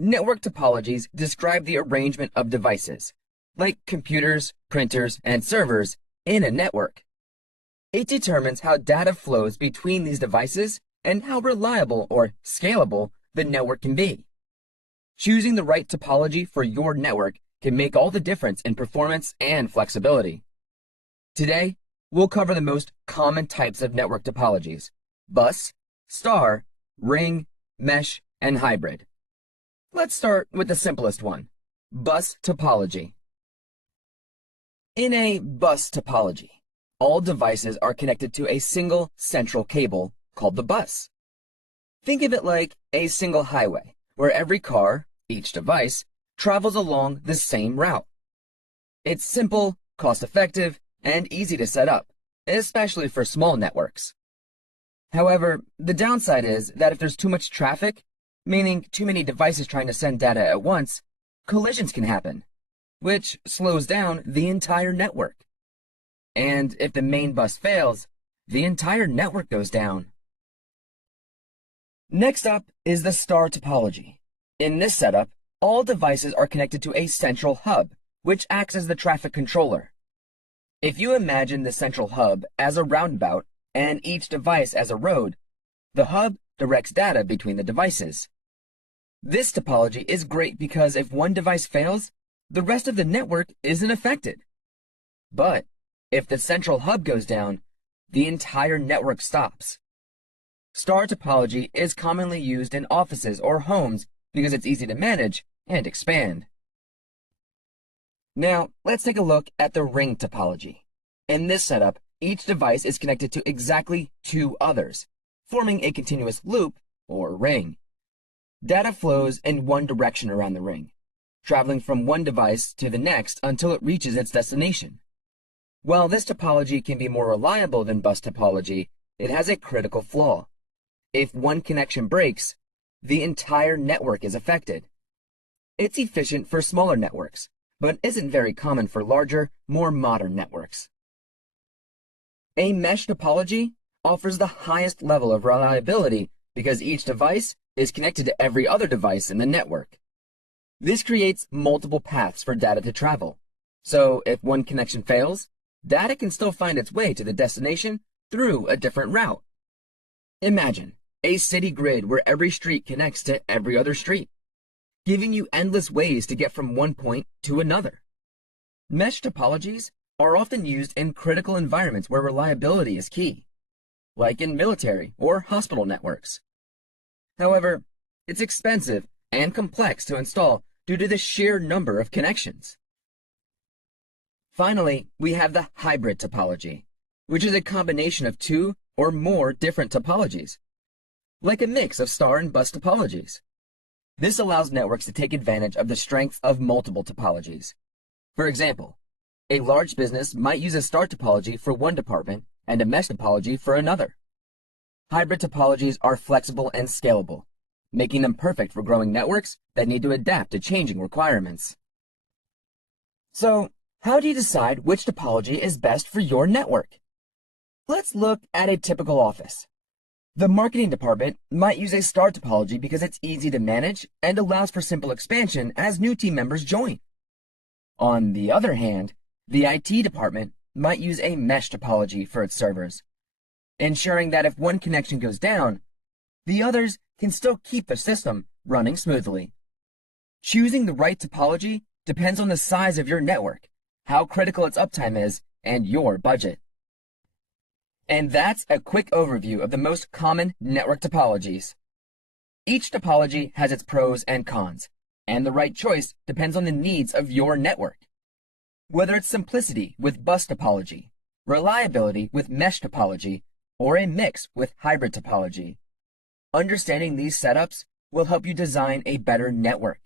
Network topologies describe the arrangement of devices, like computers, printers, and servers, in a network. It determines how data flows between these devices and how reliable or scalable the network can be. Choosing the right topology for your network can make all the difference in performance and flexibility. Today, we'll cover the most common types of network topologies: bus, star, ring, mesh, and hybrid. Let's start with the simplest one, bus topology. In a bus topology, all devices are connected to a single central cable called the bus. Think of it like a single highway, where every car, each device, travels along the same route. It's simple, cost-effective, and easy to set up, especially for small networks. However, the downside is that if there's too much traffic, meaning too many devices trying to send data at once, collisions can happen, which slows down the entire network. And if the main bus fails, the entire network goes down. Next up is the star topology. In this setup, all devices are connected to a central hub, which acts as the traffic controller. If you imagine the central hub as a roundabout and each device as a road, the hub directs data between the devices. This topology is great because if one device fails, the rest of the network isn't affected. But if the central hub goes down, the entire network stops. Star topology is commonly used in offices or homes because it's easy to manage and expand. Now, let's take a look at the ring topology. In this setup, each device is connected to exactly two others, forming a continuous loop, or ring. Data flows in one direction around the ring, traveling from one device to the next until it reaches its destination. While this topology can be more reliable than bus topology, it has a critical flaw. If one connection breaks, the entire network is affected. It's efficient for smaller networks, but isn't very common for larger, more modern networks. A mesh topology offers the highest level of reliability because each device is connected to every other device in the network. This creates multiple paths for data to travel. So if one connection fails, data can still find its way to the destination through a different route. Imagine a city grid where every street connects to every other street, giving you endless ways to get from one point to another. Mesh topologies are often used in critical environments where reliability is key, like in military or hospital networks. However, it's expensive and complex to install due to the sheer number of connections. Finally, we have the hybrid topology, which is a combination of two or more different topologies, like a mix of star and bus topologies. This allows networks to take advantage of the strength of multiple topologies. For example, a large business might use a star topology for one department and a mesh topology for another. Hybrid topologies are flexible and scalable, making them perfect for growing networks that need to adapt to changing requirements. So, how do you decide which topology is best for your network? Let's look at a typical office. The marketing department might use a star topology because it's easy to manage and allows for simple expansion as new team members join. On the other hand, the IT department might use a mesh topology for its servers, ensuring that if one connection goes down, the others can still keep the system running smoothly. Choosing the right topology depends on the size of your network, how critical its uptime is, and your budget. And that's a quick overview of the most common network topologies. Each topology has its pros and cons, and the right choice depends on the needs of your network. Whether it's simplicity with bus topology, reliability with mesh topology, or a mix with hybrid topology, understanding these setups will help you design a better network